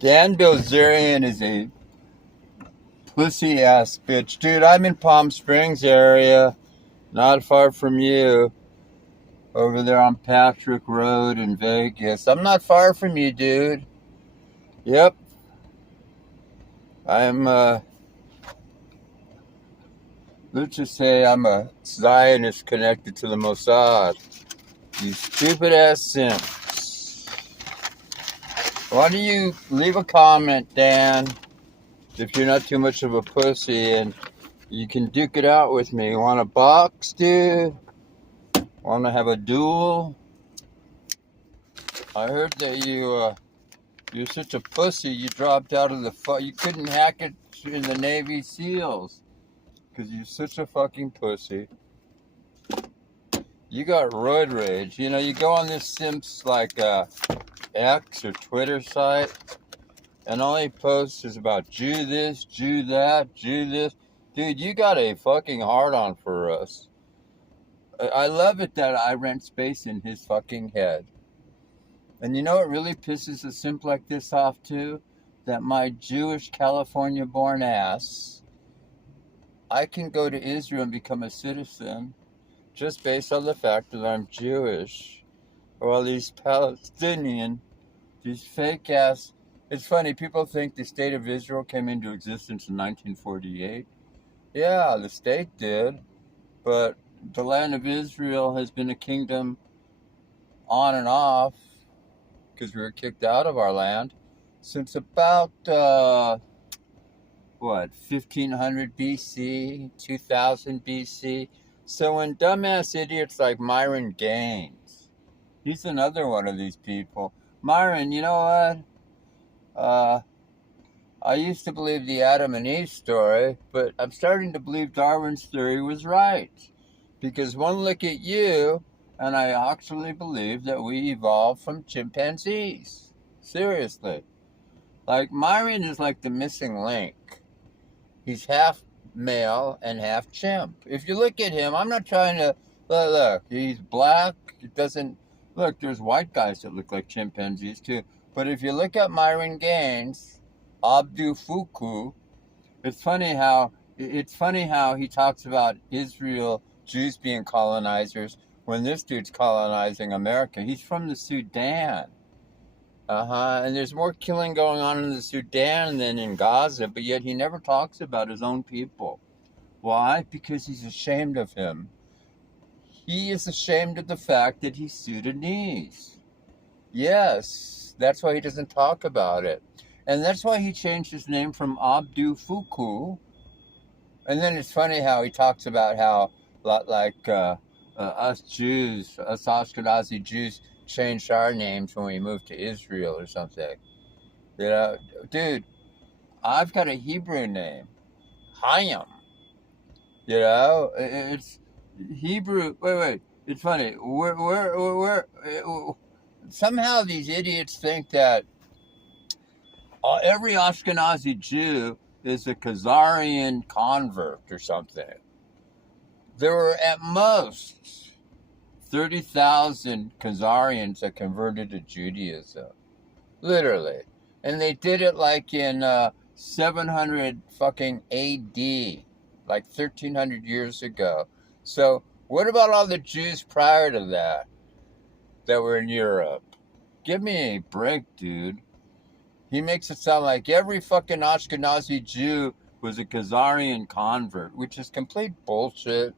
Dan Bilzerian is a pussy ass bitch. Dude, I'm in Palm Springs area, not far from you, over there on Patrick Road in Vegas. I'm not far from you, dude. Yep. Let's just say I'm a Zionist connected to the Mossad. You stupid ass simps. Why don't you leave a comment, Dan, if you're not too much of a pussy, and you can duke it out with me. Want a box, dude? Want to have a duel? I heard that you're such a pussy. You dropped out of you couldn't hack it in the Navy SEALs because you're such a fucking pussy. You got roid rage. You know, you go on this simps like X or Twitter site, and all he posts is about Jew this, Jew that, Jew this. Dude, you got a fucking hard on for us. I love it that I rent space in his fucking head. And you know what really pisses a simp like this off too? That my Jewish California-born ass, I can go to Israel and become a citizen just based on the fact that I'm Jewish. While these Palestinian, these fake ass... It's funny, people think the state of Israel came into existence in 1948. Yeah, the state did, but the land of Israel has been a kingdom on and off, because we were kicked out of our land, since about, 1500 BC, 2000 BC. So when dumbass idiots like MYRON Gaines, he's another one of these people. MYRON, you know what? I used to believe the Adam and Eve story, but I'm starting to believe Darwin's theory was right. Because one look at you, and I actually believe that we evolved from chimpanzees. Seriously. Like, MYRON is like the missing link. He's half male and half chimp. If you look at him, I'm not trying to... Look, he's black. It doesn't... Look, there's white guys that look like chimpanzees too. But if you look at MYRON Gaines, Abdu Fuku, it's funny how he talks about Israel, Jews being colonizers, when this dude's colonizing America. He's from the Sudan. And there's more killing going on in the Sudan than in Gaza, but yet he never talks about his own people. Why? Because he's ashamed of him. He is ashamed of the fact that he's Sudanese. Yes, that's why he doesn't talk about it. And that's why he changed his name from Abdu Fuku. And then it's funny how he talks about how, like, us Jews, us Ashkenazi Jews, changed our names when we moved to Israel or something. You know, dude, I've got a Hebrew name, Chaim. You know, it's Hebrew. Wait. It's funny. Somehow these idiots think that every Ashkenazi Jew is a Khazarian convert or something. There were at most 30,000 Khazarians that converted to Judaism. Literally. And they did it like in 700 fucking AD, like 1,300 years ago. So what about all the Jews prior to that were in Europe? Give me a break, dude. He makes it sound like every fucking Ashkenazi Jew was a Khazarian convert, which is complete bullshit.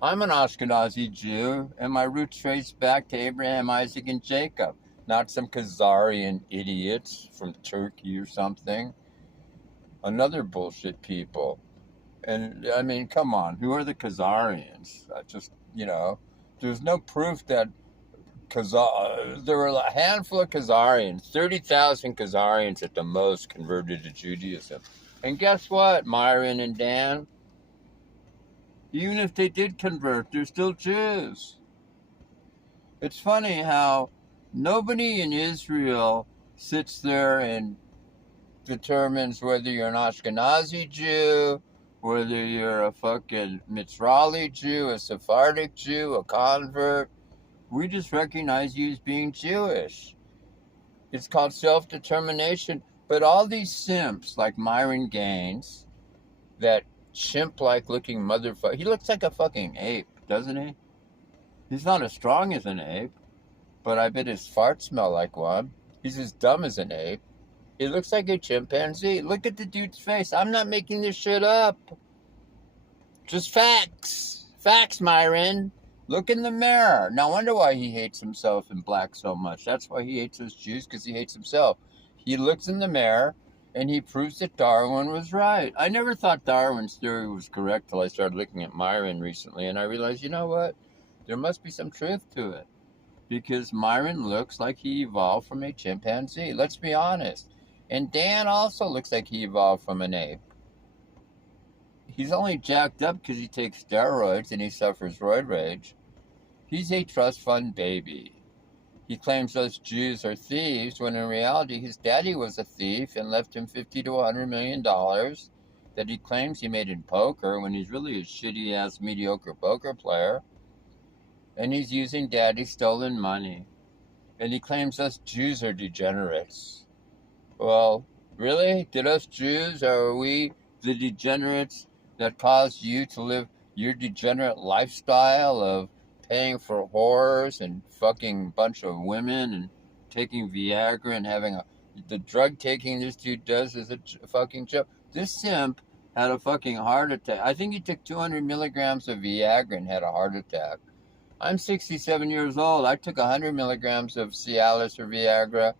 I'm an Ashkenazi Jew, and my roots trace back to Abraham, Isaac, and Jacob, not some Khazarian idiots from Turkey or something. Another bullshit people. And, I mean, come on, who are the Khazarians? There's no proof that there were a handful of Khazarians, 30,000 Khazarians at the most converted to Judaism. And guess what, MYRON and Dan? Even if they did convert, they're still Jews. It's funny how nobody in Israel sits there and determines whether you're an Ashkenazi Jew, whether you're a fucking Mizrahi Jew, a Sephardic Jew, a convert. We just recognize you as being Jewish. It's called self-determination. But all these simps like Myron Gaines, that chimp-like looking motherfucker, he looks like a fucking ape, doesn't he? He's not as strong as an ape, but I bet his farts smell like one. He's as dumb as an ape. He looks like a chimpanzee. Look at the dude's face. I'm not making this shit up. Just facts. Facts, Myron. Look in the mirror. No wonder why he hates himself in black so much. That's why he hates those Jews, because he hates himself. He looks in the mirror, and he proves that Darwin was right. I never thought Darwin's theory was correct till I started looking at Myron recently, and I realized, you know what? There must be some truth to it. Because Myron looks like he evolved from a chimpanzee. Let's be honest. And Dan also looks like he evolved from an ape. He's only jacked up because he takes steroids and he suffers roid rage. He's a trust fund baby. He claims us Jews are thieves when in reality his daddy was a thief and left him $50 to $100 million that he claims he made in poker when he's really a shitty-ass mediocre poker player. And he's using daddy's stolen money. And he claims us Jews are degenerates. Well, really? Did us Jews, are we the degenerates that caused you to live your degenerate lifestyle of paying for whores and fucking a bunch of women and taking Viagra and having the drug taking this dude does is a fucking joke? This simp had a fucking heart attack. I think he took 200 milligrams of Viagra and had a heart attack. I'm 67 years old. I took 100 milligrams of Cialis or Viagra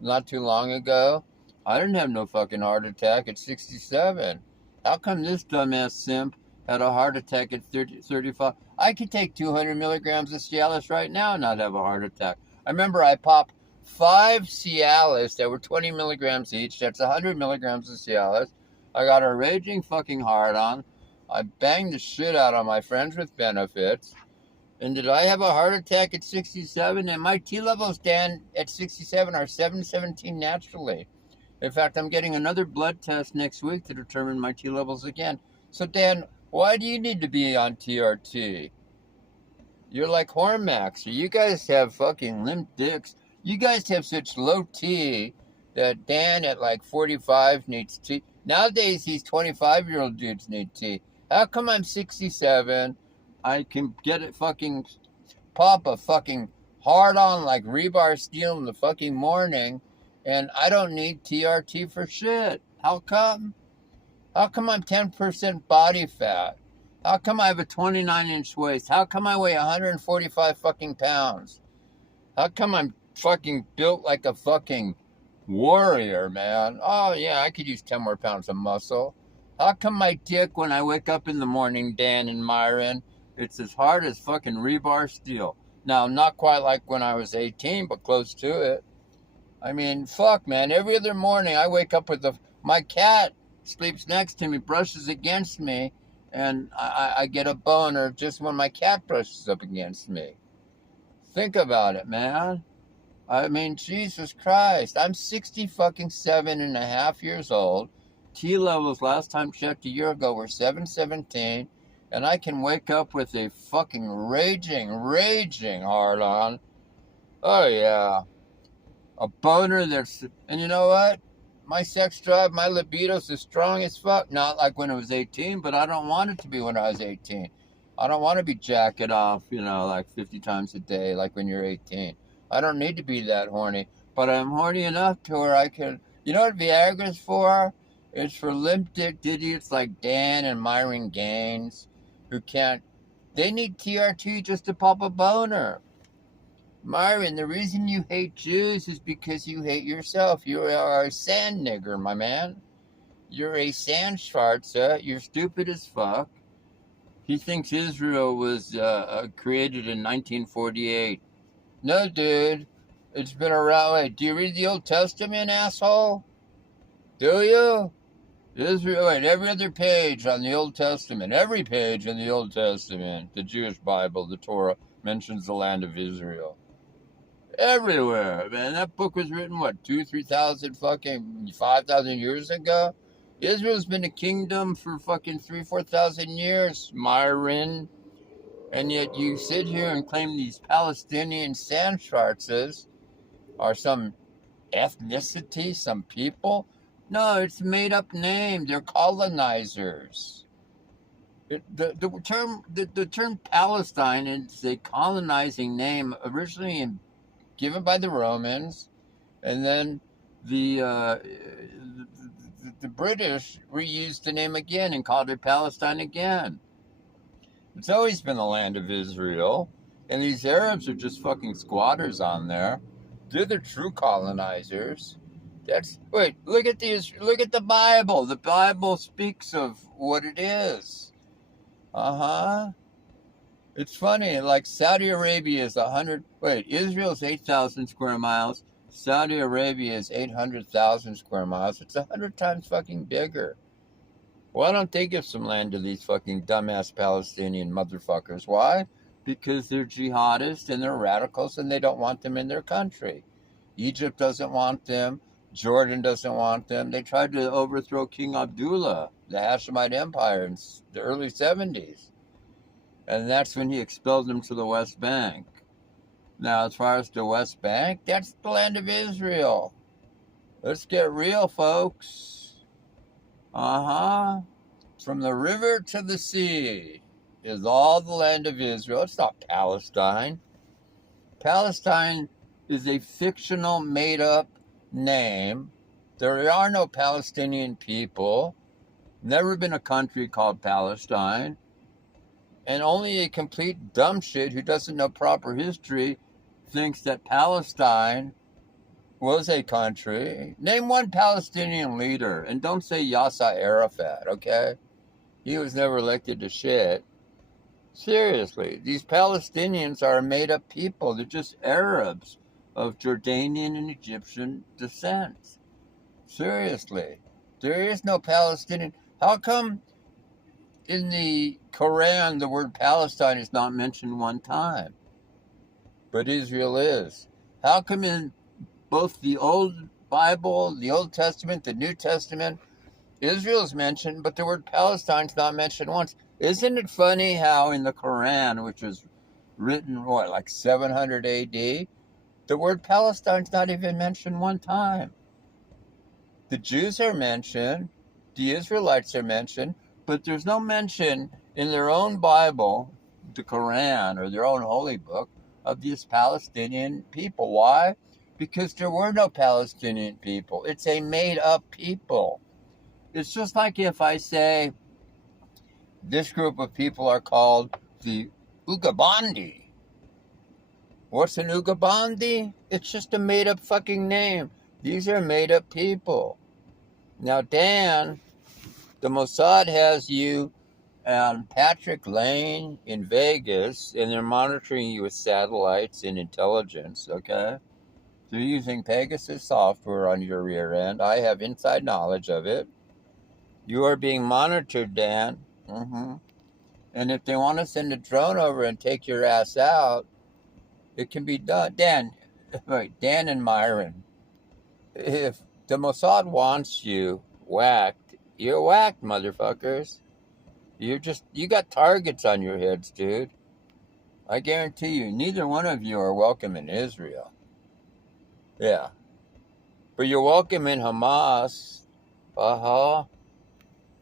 not too long ago. I didn't have no fucking heart attack at 67. How come this dumbass simp had a heart attack at 35? I could take 200 milligrams of Cialis right now and not have a heart attack. I remember I popped 5 Cialis that were 20 milligrams each. That's 100 milligrams of Cialis. I got a raging fucking hard on. I banged the shit out of my friends with benefits. And did I have a heart attack at 67? And my T levels, Dan, at 67 are 717 naturally. In fact, I'm getting another blood test next week to determine my T levels again. So, Dan, why do you need to be on TRT? You're like Hormax. You guys have fucking limp dicks. You guys have such low T that Dan at like 45 needs T. Nowadays, these 25-year-old dudes need T. How come I'm 67? I can get it fucking pop a fucking hard on like rebar steel in the fucking morning, and I don't need TRT for shit. How come? How come I'm 10% body fat? How come I have a 29-inch waist? How come I weigh 145 fucking pounds? How come I'm fucking built like a fucking warrior, man? Oh, yeah, I could use 10 more pounds of muscle. How come my dick, when I wake up in the morning, Dan and Myron, it's as hard as fucking rebar steel? Now, not quite like when I was 18, but close to it. I mean, fuck, man. Every other morning, I wake up with my cat sleeps next to me, brushes against me, and I get a boner just when my cat brushes up against me. Think about it, man. I mean, Jesus Christ. I'm 67.5 years old. T levels last time checked a year ago were 717. And I can wake up with a fucking raging hard on. Oh, yeah. A boner that's... And you know what? My sex drive, my libido's as strong as fuck. Not like when I was 18, but I don't want it to be when I was 18. I don't want to be jacking off, like 50 times a day, like when you're 18. I don't need to be that horny. But I'm horny enough to where I can... You know what Viagra's for? It's for limp-dicked idiots like Dan and Myron Gaines, who can't... They need TRT just to pop a boner. Myron, the reason you hate Jews is because you hate yourself. You are a sand nigger, my man. You're a sand schwarzer. You're stupid as fuck. He thinks Israel was created in 1948. No, dude. It's been around. Wait, do you read the Old Testament, asshole? Do you? Israel, and every other page on the Old Testament, every page in the Old Testament, the Jewish Bible, the Torah, mentions the land of Israel. Everywhere, man. That book was written, 3,000 fucking 5,000 years ago? Israel's been a kingdom for fucking 4,000 years, Myron. And yet you sit here and claim these Palestinian sand schwarzes are some ethnicity, some people. No, it's a made-up name. They're colonizers. The term Palestine is a colonizing name originally given by the Romans, and then the British reused the name again and called it Palestine again. It's always been the land of Israel, and these Arabs are just fucking squatters on there. They're the true colonizers. Look at the Bible. The Bible speaks of what it is. It's funny, like Saudi Arabia is Israel's 8,000 square miles. Saudi Arabia is 800,000 square miles. It's 100 times fucking bigger. Why don't they give some land to these fucking dumbass Palestinian motherfuckers? Why? Because they're jihadists and they're radicals and they don't want them in their country. Egypt doesn't want them. Jordan doesn't want them. They tried to overthrow King Abdullah, the Hashemite Empire, in the early 70s. And that's when he expelled them to the West Bank. Now, as far as the West Bank, that's the land of Israel. Let's get real, folks. From the river to the sea is all the land of Israel. It's not Palestine. Palestine is a fictional, made-up name. There are no Palestinian people. Never been a country called Palestine. And only a complete dumb shit who doesn't know proper history thinks that Palestine was a country. Name one Palestinian leader, and don't say Yasser Arafat, okay? He was never elected to shit. Seriously, these Palestinians are a made-up people. They're just Arabs of Jordanian and Egyptian descent. Seriously, there is no Palestinian. How come in the Quran the word Palestine is not mentioned one time, but Israel is? How come in both the Old Bible, the Old Testament, the New Testament, Israel is mentioned, but the word Palestine's not mentioned once? Isn't it funny how in the Quran, which was written, like 700 AD, the word Palestine's not even mentioned one time? The Jews are mentioned, the Israelites are mentioned, but there's no mention in their own Bible, the Quran, or their own holy book, of these Palestinian people. Why? Because there were no Palestinian people. It's a made-up people. It's just like if I say this group of people are called the Ugabandi. What's an Ugabandi? It's just a made-up fucking name. These are made-up people. Now, Dan, the Mossad has you and Patrick Lane in Vegas, and they're monitoring you with satellites and intelligence, okay? They're using Pegasus software on your rear end. I have inside knowledge of it. You are being monitored, Dan. And if they want to send a drone over and take your ass out, it can be done. Dan and MYRON. If the Mossad wants you whacked, you're whacked, motherfuckers. You got targets on your heads, dude. I guarantee you, neither one of you are welcome in Israel. Yeah. But you're welcome in Hamas. Go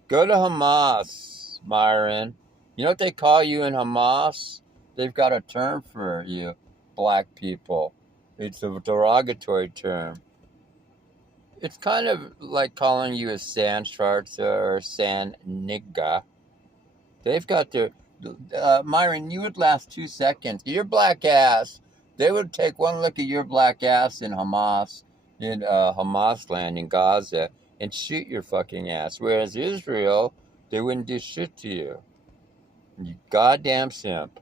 to Hamas, MYRON. You know what they call you in Hamas? They've got a term for you, black people. It's a derogatory term. It's kind of like calling you a sand schwarzer or sand nigga. They've got their... MYRON, you would last 2 seconds. Your black ass, they would take one look at your black ass in Hamas land in Gaza, and shoot your fucking ass. Whereas Israel, they wouldn't do shit to you. You goddamn simp.